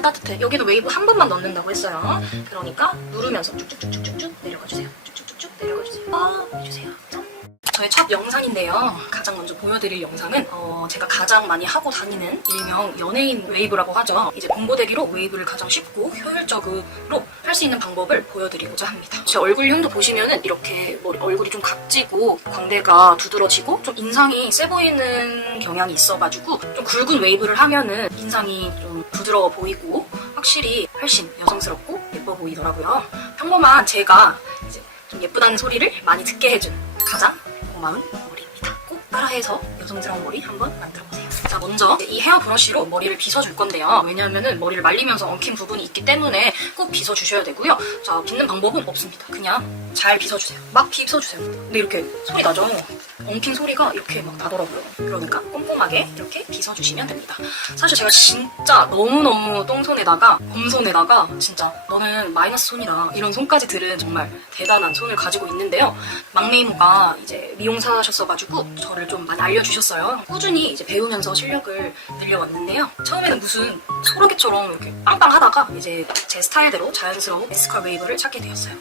따뜻해. 여기도 웨이브 한 번만 넣는다고 했어요. 그러니까 누르면서 쭉쭉쭉쭉쭉 내려가주세요. 쭉쭉쭉쭉 내려가주세요. 해주세요. 저의 첫 영상인데요. 가장 먼저 보여드릴 영상은 제가 가장 많이 하고 다니는 일명 연예인 웨이브라고 하죠. 이제 봉고데기로 웨이브를 가장 쉽고 효율적으로 할 수 있는 방법을 보여드리고자 합니다. 제 얼굴형도 보시면은 이렇게 얼굴이 좀 각지고 광대가 두드러지고 좀 인상이 세 보이는 경향이 있어가지고 좀 굵은 웨이브를 하면은 인상이 좀 부드러워 보이고 확실히 훨씬 여성스럽고 예뻐 보이더라고요. 평범한 제가 이제 좀 예쁘다는 소리를 많이 듣게 해준 가장 고마운 머리입니다. 꼭 따라해서 여성스러운 머리 한번 만들어보세요. 자, 먼저 이 헤어 브러쉬로 머리를 빗어줄 건데요. 왜냐하면 머리를 말리면서 엉킨 부분이 있기 때문에 꼭 빗어주셔야 되고요. 자, 빗는 방법은 없습니다. 그냥 잘 빗어주세요. 막 빗어주세요. 근데 이렇게 소리 나죠? 엉킨 소리가 이렇게 막 나더라고요. 그러니까 꼼꼼하게 이렇게 빗어주시면 됩니다. 사실 제가 진짜 너무너무 똥손에다가 범손에다가 진짜 너는 마이너스 손이다 이런 손까지 들은 정말 대단한 손을 가지고 있는데요. 막내 이모가 이제 미용사셨어가지고 저를 좀 많이 알려주셨어요. 꾸준히 이제 배우면서 실력을 늘려왔는데요. 처음에는 무슨 소라게처럼 이렇게 빵빵하다가 이제 제 스타일대로 자연스러운 에스컬 웨이브를 찾게 되었어요.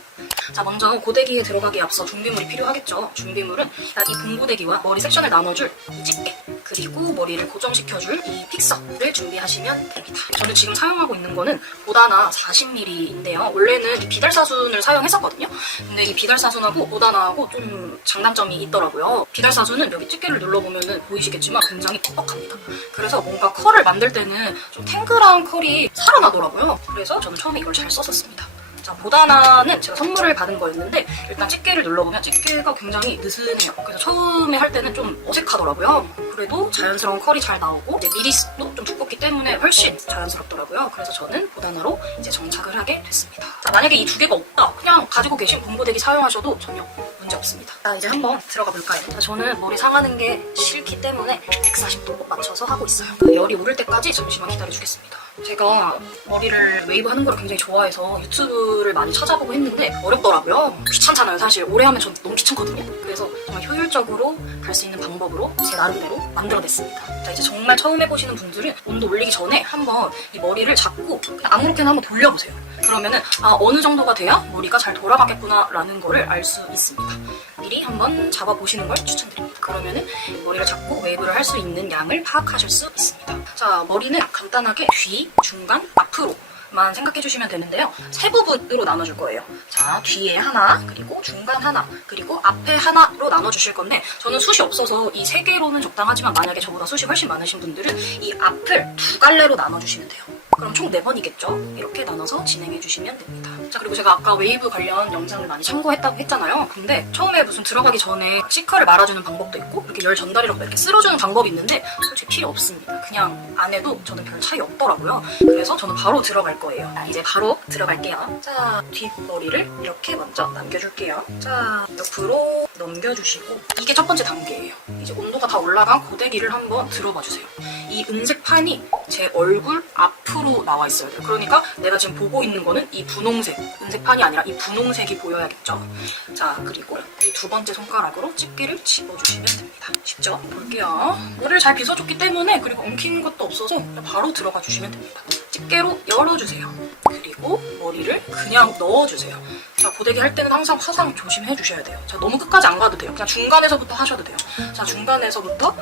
자, 먼저 고데기에 들어가기에 앞서 준비물이 필요하겠죠. 준비물은 이 봉고데기와 머리 섹션을 나눠줄 이 집게, 그리고 머리를 고정시켜줄 이 픽서를 준비하시면 됩니다. 저는 지금 사용하고 있는 거는 보다나 40mm인데요. 원래는 이 비달사순을 사용했었거든요. 근데 이 비달사순하고 보다나하고 좀 장단점이 있더라고요. 비달사순은 여기 집게를 눌러보면 보이시겠지만 굉장히 뻑뻑합니다. 그래서 뭔가 컬을 만들 때는 좀 탱글한 컬이 살아나더라고요. 그래서 저는 처음에 이걸 잘 썼었습니다. 자, 보다나는 제가 선물을 받은 거였는데 일단 집게를 눌러보면 집게가 굉장히 느슨해요. 그래서 처음에 할 때는 좀 어색하더라고요. 그래도 자연스러운 컬이 잘 나오고 이제 미리도 좀 두껍기 때문에 훨씬 자연스럽더라고요. 그래서 저는 보다나로 이제 정착을 하게 됐습니다. 자, 만약에 이 두 개가 없다, 그냥 가지고 계신 봉고데기 사용하셔도 전혀 문제 없습니다. 자, 이제 한번 들어가 볼까요? 자, 저는 머리 상하는 게 싫기 때문에 140도 맞춰서 하고 있어요. 열이 오를 때까지 잠시만 기다려주겠습니다. 제가 머리를 웨이브 하는 걸 굉장히 좋아해서 유튜브를 많이 찾아보고 했는데 어렵더라고요. 귀찮잖아요. 사실 오래 하면 전 너무 귀찮거든요. 그래서 정말 효율적으로 갈 수 있는 방법으로 제 나름대로 만들어냈습니다. 자, 이제 정말 처음 해보시는 분들은 온도 올리기 전에 한번 이 머리를 잡고 그냥 아무렇게나 한번 돌려보세요. 그러면은 어느 정도가 돼야 머리가 잘 돌아가겠구나 라는 거를 알 수 있습니다. 미리 한번 잡아보시는 걸 추천드립니다. 그러면은 머리를 잡고 웨이브를 할 수 있는 양을 파악하실 수 있습니다. 자, 머리는 간단하게 뒤, 중간, 앞으로만 생각해주시면 되는데요. 세 부분으로 나눠줄 거예요. 자, 뒤에 하나, 그리고 중간 하나, 그리고 앞에 하나로 나눠주실 건데 저는 숱이 없어서 이 세 개로는 적당하지만 만약에 저보다 숱이 훨씬 많으신 분들은 이 앞을 두 갈래로 나눠주시면 돼요. 그럼 총 4번이겠죠? 이렇게 나눠서 진행해주시면 됩니다. 자, 그리고 제가 아까 웨이브 관련 영상을 많이 참고했다고 했잖아요. 근데 처음에 무슨 들어가기 전에 시커를 말아주는 방법도 있고 이렇게 열 전달이라고 이렇게 쓸어주는 방법이 있는데 솔직히 필요 없습니다. 그냥 안 해도 저는 별 차이 없더라고요. 그래서 저는 바로 들어갈 거예요. 이제 바로 들어갈게요. 자, 뒷머리를 이렇게 먼저 남겨줄게요. 자, 옆으로 넘겨주시고 이게 첫 번째 단계예요. 이제 온도가 다 올라간 고데기를 한번 들어봐주세요. 이 은색 판이 제 얼굴 앞으로 나와 있어야 돼요. 그러니까 내가 지금 보고 있는 거는 이 분홍색, 은색 판이 아니라 이 분홍색이 보여야겠죠. 자, 그리고 이 두 번째 손가락으로 집게를 집어주시면 됩니다. 쉽죠? 볼게요. 머리를 잘 빗어줬기 때문에 그리고 엉키는 것도 없어서 그냥 바로 들어가 주시면 됩니다. 집게로 열어주세요. 그리고 머리를 그냥 넣어주세요. 자, 고데기 할 때는 항상 화상 조심해 주셔야 돼요. 자, 너무 끝까지 안 가도 돼요. 그냥 중간에서부터 하셔도 돼요. 자, 중간에서부터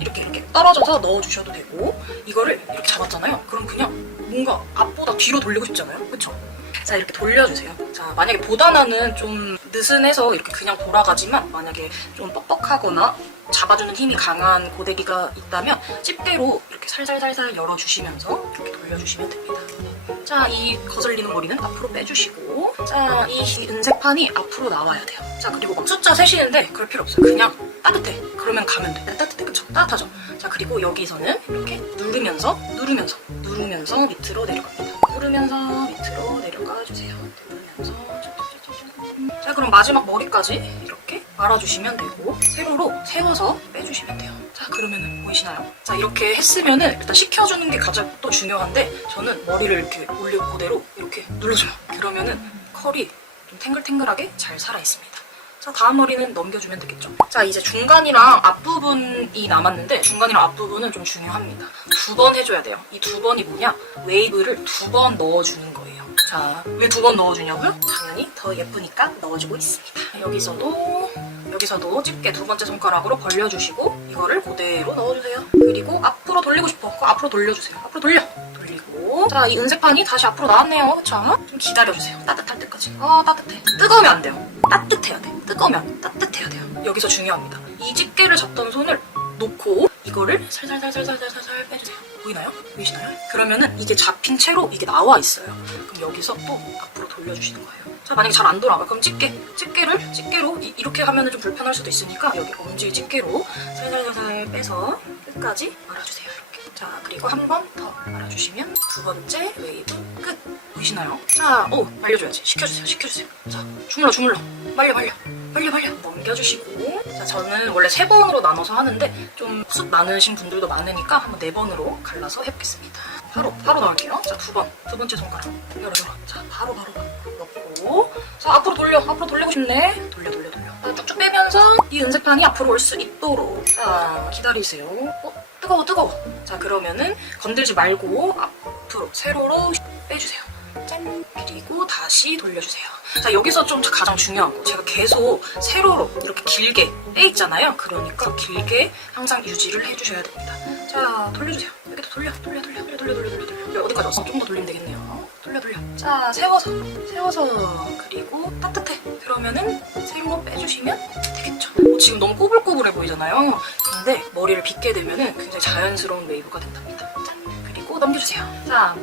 이렇게 떨어져서 넣어주셔도 되고 이거를 이렇게 잡았잖아요. 그럼 그냥 뭔가 앞보다 뒤로 돌리고 싶잖아요. 그쵸? 자, 이렇게 돌려주세요. 자, 만약에 보다나는 좀 느슨해서 이렇게 그냥 돌아가지만 만약에 좀 뻑뻑하거나 잡아주는 힘이 강한 고데기가 있다면 집게로 이렇게 살살살살 열어주시면서 이렇게 돌려주시면 됩니다. 자, 이 거슬리는 머리는 앞으로 빼주시고 자, 이 은색 판이 앞으로 나와야 돼요. 자, 그리고 막 숫자 세시는데 그럴 필요 없어요. 그냥 따뜻해. 그러면 가면 돼. 따뜻해. 그쵸? 따뜻하죠? 자, 그리고 여기서는 이렇게 누르면서 밑으로 내려갑니다. 누르면서 밑으로 내려가 주세요. 누르면서 자, 그럼 마지막 머리까지 이렇게 말아주시면 되고 세로로 세워서 빼주시면 돼요. 자, 그러면은 보이시나요? 자, 이렇게 했으면은 일단 식혀주는 게 가장 또 중요한데 저는 머리를 이렇게 올리고 그대로 이렇게 눌러줘요. 그러면은 컬이 좀 탱글탱글하게 잘 살아있습니다. 자, 다음 머리는 넘겨주면 되겠죠. 자, 이제 중간이랑 앞부분이 남았는데 중간이랑 앞부분은 좀 중요합니다. 2번 해줘야 돼요. 이 2번이 뭐냐? 웨이브를 2번 넣어주는 거예요. 자, 왜 2번 넣어주냐고요? 당연히 더 예쁘니까 넣어주고 있습니다. 여기서도 집게 2번째 손가락으로 벌려주시고 이거를 그대로 넣어주세요. 그리고 앞으로 돌리고 싶어. 그거 앞으로 돌려주세요. 앞으로 돌리고 자, 이 은색판이 다시 앞으로 나왔네요. 자, 좀 기다려주세요. 따뜻할 때까지. 따뜻해. 뜨거우면 안 돼요. 따뜻해야 돼. 뜨거우면 따뜻해야 돼요. 여기서 중요합니다. 이 집게를 잡던 손을 놓고 이거를 살살살살살살 빼주세요. 보이시나요? 그러면은 이게 잡힌 채로 이게 나와 있어요. 그럼 여기서 또 앞으로 돌려주시는 거예요. 자, 만약에 잘 안 돌아가. 그럼 집게로 이렇게 하면은 좀 불편할 수도 있으니까 여기 엄지 집게로 살살살살 빼서 끝까지 말아주세요. 이렇게. 자, 그리고 한 번 더 말아주시면 2번째 웨이브 끝. 보이시나요? 자, 말려줘야지. 식혀주세요. 자, 주물러. 말려. 넘겨주시고. 자, 저는 원래 3번으로 나눠서 하는데 좀 숱 많으신 분들도 많으니까 한번 4번으로 갈라서 해보겠습니다. 바로 넣을게요. 자, 2번째 손가락. 열어. 자, 바로 넣고. 자, 앞으로 돌리고 싶네. 돌려. 자, 쭉쭉 빼면서 이 은색판이 앞으로 올 수 있도록. 자, 기다리세요. 뜨거워. 자, 그러면은 건들지 말고 앞으로 세로로 빼주세요. 짠. 그리고 다시 돌려주세요. 자, 여기서 좀 가장 중요한 거, 제가 계속 세로로 이렇게 길게 빼 있잖아요. 그러니까 길게 항상 유지를 해주셔야 됩니다. 자, 돌려주세요. 여기도 돌려. 어디까지 왔어? 좀 더 돌리면 되겠네요. 돌려. 자, 세워서 그리고 따뜻해. 그러면은 세로로 빼주시면 되겠죠. 지금 너무 꼬불꼬불해 보이잖아요. 근데 머리를 빗게 되면은 굉장히 자연스러운 웨이브가 된답니다. 짠. 그리고 넘겨주세요. 자,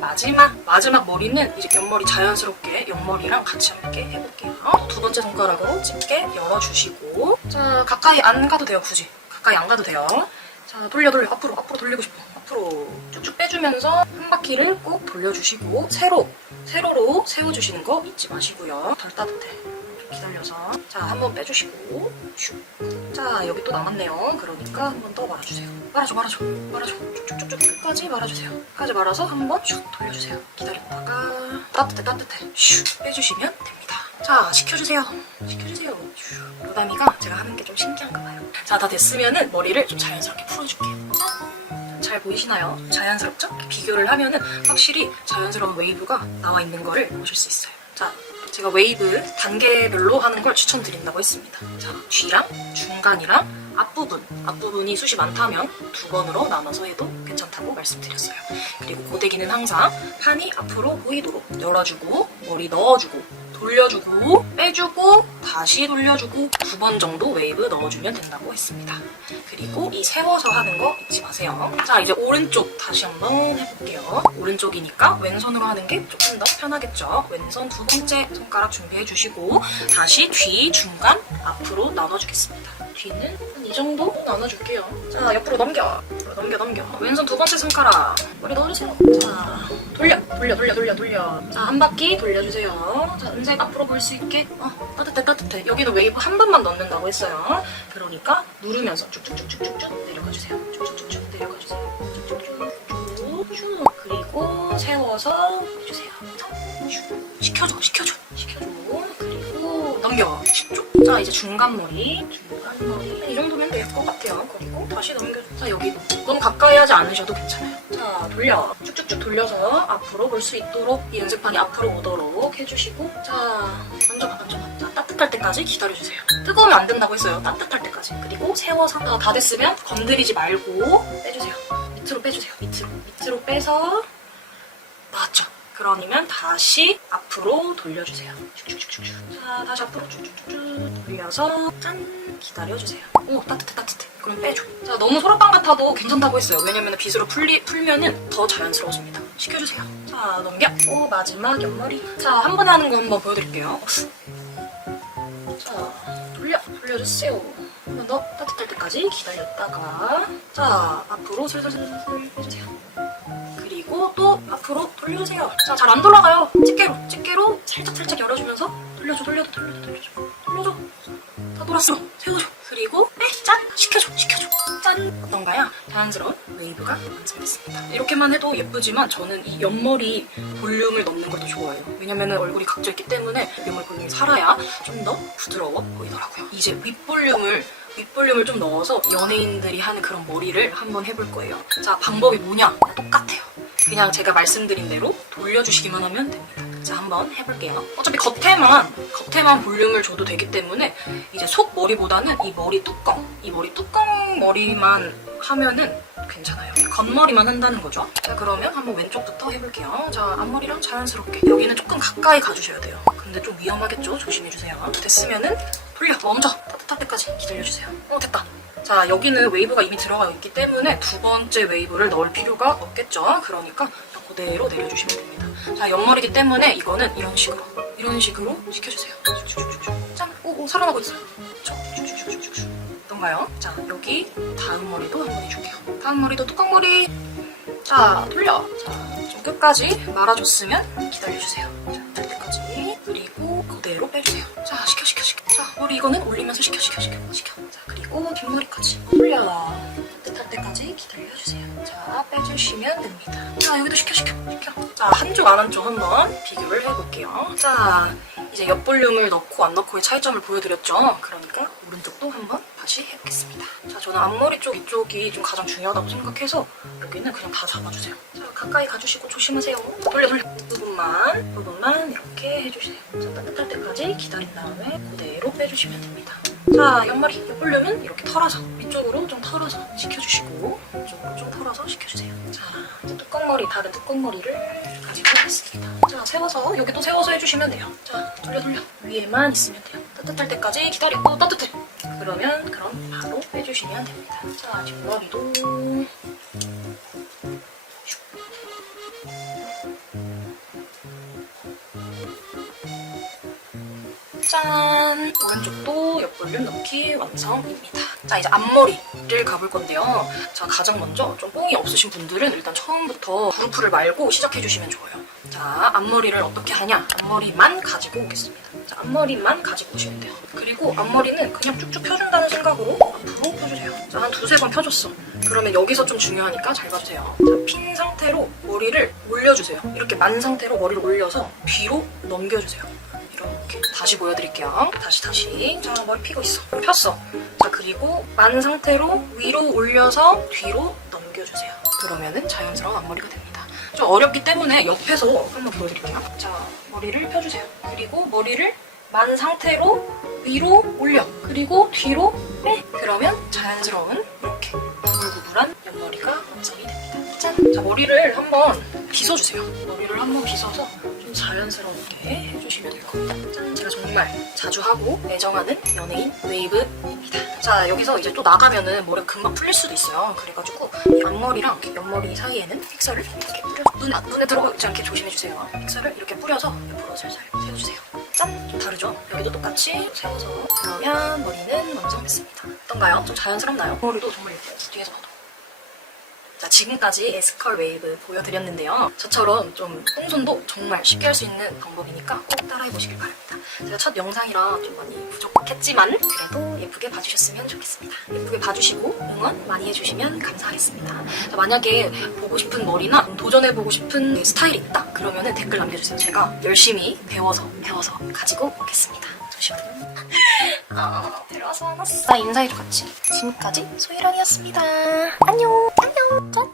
마지막 머리는 이제 옆머리 자연스럽게 옆머리랑 같이 함께 해볼게요. 2번째 손가락으로 집게 열어주시고. 자, 가까이 안 가도 돼요. 굳이 가까이 안 가도 돼요. 자, 돌려. 앞으로 돌리고 싶어. 앞으로 쭉쭉 빼주면서 한 바퀴를 꼭 돌려주시고 세로로 세워주시는 거 잊지 마시고요. 덜 따뜻해. 좀 기다려서. 자, 한번 빼주시고. 슉. 자, 여기 또 남았네요. 그러니까 한 번 더 말아주세요. 말아줘. 쭉쭉쭉 끝까지 말아주세요. 끝까지 말아서 한번 슉 돌려주세요. 기다렸다가 따뜻해. 슉 빼주시면 됩니다. 자, 식혀주세요. 요담이가 제가 하는 게 좀 신기한가 봐요. 자, 다 됐으면은 머리를 좀 자연스럽게 풀어줄게요. 잘 보이시나요? 자연스럽죠? 이렇게 비교를 하면은 확실히 자연스러운 웨이브가 나와 있는 거를 보실 수 있어요. 자, 제가 웨이브 단계별로 하는 걸 추천드린다고 했습니다. 자, 뒤랑 중간이랑 앞부분이 숱이 많다면 2번으로 나눠서 해도 괜찮다고 말씀드렸어요. 그리고 고데기는 항상 판이 앞으로 보이도록 열어주고 머리 넣어주고 돌려주고 빼주고 다시 돌려주고 2번 정도 웨이브 넣어주면 된다고 했습니다. 그리고 이 세워서 하는 거 잊지 마세요. 자, 이제 오른쪽 다시 한번 해볼게요. 오른쪽이니까 왼손으로 하는 게 조금 더 편하겠죠. 왼손 2번째 손가락 준비해주시고 다시 뒤, 중간, 앞으로 나눠주겠습니다. 뒤는 한 이 정도 나눠줄게요. 자, 옆으로 넘겨. 왼손 2번째 손가락 머리 넣어주세요. 자, 돌려. 자, 한 바퀴 돌려주세요. 자, 은색 앞으로 볼 수 있게. 따뜻해. 여기는 웨이브 한 번만 넣는다고 했어요. 그러니까 누르면서 쭉쭉쭉쭉쭉 내려가주세요. 쭉쭉쭉쭉 내려가주세요. 쭉쭉쭉. 그리고 세워서 해주세요. 식혀줘. 그리고 넘겨. 10초. 자, 이제 중간 머리. 이 정도면 될 것 같아요. 그리고 다시 넘겨줘. 자, 여기도 너무 가까이 하지 않으셔도 괜찮아요. 자, 돌려. 쭉쭉쭉 돌려서 앞으로 볼 수 있도록 이 연습판이 앞으로 오도록 해주시고. 자, 만져봐. 자, 따뜻할 때까지 기다려주세요. 뜨거우면 안 된다고 했어요. 따뜻할 때까지. 그리고 세워서 다 됐으면 건드리지 말고 빼주세요. 밑으로 빼주세요. 밑으로 빼서 나왔죠. 그러면 다시 앞으로 돌려주세요. 자, 다시 앞으로 쭉쭉쭉 돌려서 짠! 기다려주세요. 오, 따뜻해. 그럼 빼줘. 자, 너무 소라빵 같아도 괜찮다고 했어요. 왜냐면 빗으로 풀면은 더 자연스러워집니다. 식혀주세요. 자, 넘겨. 오, 마지막 옆머리. 자, 한 번에 하는 거 한번 보여드릴게요. 자, 돌려주세요. 한 번 더 따뜻할 때까지 기다렸다가 자, 앞으로 슬슬슬 빼주세요. 그리고 또 앞으로 돌려주세요. 자, 잘 안 돌아가요. 집게로 살짝 열어주면서 돌려줘. 다 돌았어. 세워줘. 그리고 빼. 짠! 식혀줘. 짠! 어떤가요? 자연스러운 웨이브가 완성됐습니다. 이렇게만 해도 예쁘지만 저는 이 옆머리 볼륨을 넣는 걸 더 좋아해요. 왜냐면 얼굴이 각져있기 때문에 옆머리 볼륨이 살아야 좀 더 부드러워 보이더라고요. 이제 윗볼륨을 좀 넣어서 연예인들이 하는 그런 머리를 한번 해볼 거예요. 자, 방법이 뭐냐? 똑같아요. 그냥 제가 말씀드린 대로 돌려주시기만 하면 됩니다. 자, 한번 해볼게요. 어차피 겉에만 볼륨을 줘도 되기 때문에 이제 속 머리보다는 이 머리 뚜껑 머리만 하면은 괜찮아요. 겉머리만 한다는 거죠. 자, 그러면 한번 왼쪽부터 해볼게요. 자, 앞머리랑 자연스럽게. 여기는 조금 가까이 가주셔야 돼요. 근데 좀 위험하겠죠? 조심해주세요. 됐으면은 돌려. 먼저 따뜻할 때까지 기다려주세요. 됐다. 자, 여기는 웨이브가 이미 들어가 있기 때문에 두 번째 웨이브를 넣을 필요가 없겠죠? 그러니까 그대로 내려주시면 됩니다. 자, 옆머리기 때문에 이거는 이런 식으로 식혀주세요. 짠! 오, 살아나고 있어요. 어떤가요? 자, 여기 다음 머리도 한번 해줄게요. 다음 머리도 뚜껑머리. 자, 돌려. 자, 좀 끝까지 말아줬으면 기다려주세요. 자, 될 때까지. 그리고 그대로 빼주세요. 자, 식혀. 자, 머리 이거는 올리면서 식혀. 자, 그리고 뒷머리까지. 돌려. 따뜻할 때까지 기다려주세요. 자, 빼주시면 됩니다. 자, 여기도 식혀. 자, 한쪽 안 한쪽 한번 비교를 해볼게요. 자, 이제 옆 볼륨을 넣고 안 넣고의 차이점을 보여드렸죠? 그러니까 오른쪽도 한번 다시 해보겠습니다. 자, 저는 앞머리 쪽 이쪽이 좀 가장 중요하다고 생각해서 여기는 그냥 다 잡아주세요. 자, 가까이 가주시고 조심하세요. 돌려. 부분만 이렇게 해주세요. 자, 따뜻할 때까지 기다린 다음에 그대로 빼주시면 됩니다. 자, 옆 볼륨은 이렇게 털어서 위쪽으로 좀 털어서 식혀주시고 이쪽으로 좀 털어서 식혀주세요. 자, 이제 다른 뚜껑머리를 가지고 있습니다. 자, 세워서 여기도 세워서 해주시면 돼요. 자, 돌려. 위에만 있으면 돼요. 따뜻할 때까지 기다리고 따뜻해. 그럼 바로 빼주시면 됩니다. 자, 뒷머리도 짠! 오른쪽도 옆볼륨 넣기 완성입니다. 자, 이제 앞머리를 가볼 건데요. 자, 가장 먼저 좀 뽕이 없으신 분들은 일단 처음부터 구루프를 말고 시작해주시면 좋아요. 자, 앞머리를 어떻게 하냐? 앞머리만 가지고 오겠습니다. 자, 앞머리만 가지고 오시면 돼요. 그리고 앞머리는 그냥 쭉쭉 펴준다는 생각으로 앞으로 펴주세요. 자, 한 두세 번 펴줬어. 그러면 여기서 좀 중요하니까 잘 봐주세요. 자, 핀 상태로 머리를 올려주세요. 이렇게 만 상태로 머리를 올려서 뒤로 넘겨주세요. 이렇게 다시 보여드릴게요. 다시. 자, 머리 피고 있어. 폈어. 자, 그리고 만 상태로 위로 올려서 뒤로 넘겨주세요. 그러면은 자연스러운 앞머리가 됩니다. 좀 어렵기 때문에 옆에서 한번 보여드릴게요. 자, 머리를 펴주세요. 그리고 머리를 만 상태로 위로 올려. 그리고 뒤로 빼. 그러면 자연스러운 이렇게 구불구불한 옆머리가 완성이 됩니다. 짠! 자, 머리를 한번 빗어주세요. 머리를 한번 빗어서 좀 자연스럽게 해주시면 될 겁니다. 짠! 제가 정말 자주 하고 애정하는 연예인 웨이브입니다. 자, 여기서 이제 또 나가면은 머리가 금방 풀릴 수도 있어요. 그래가지고 이 앞머리랑 옆머리 사이에는 픽서를 이렇게 뿌려서 눈에 들어가지 않게 조심해주세요. 픽서를 이렇게 뿌려서 옆으로 살살 세워주세요. 짠! 좀 다르죠? 여기도 똑같이 세워서 그러면 머리는 완성됐습니다. 어떤가요? 좀 자연스럽나요? 머리도 정말 예뻐요. 뒤에서 봐도. 자, 지금까지 에스컬 웨이브 보여드렸는데요. 저처럼 좀 똥손도 정말 쉽게 할 수 있는 방법이니까 꼭 따라해보시길 바랍니다. 제가 첫 영상이라 좀 많이 부족했지만 그래도 예쁘게 봐주셨으면 좋겠습니다. 예쁘게 봐주시고 응원 많이 해주시면 감사하겠습니다. 자, 만약에 보고 싶은 머리나 도전해보고 싶은 스타일이 있다 그러면 댓글 남겨주세요. 제가 열심히 배워서 가지고 오겠습니다. 잠시만요. 데려와서 왔어. 인사해줘 같이. 지금까지 소희랑이었습니다. 안녕. 짠.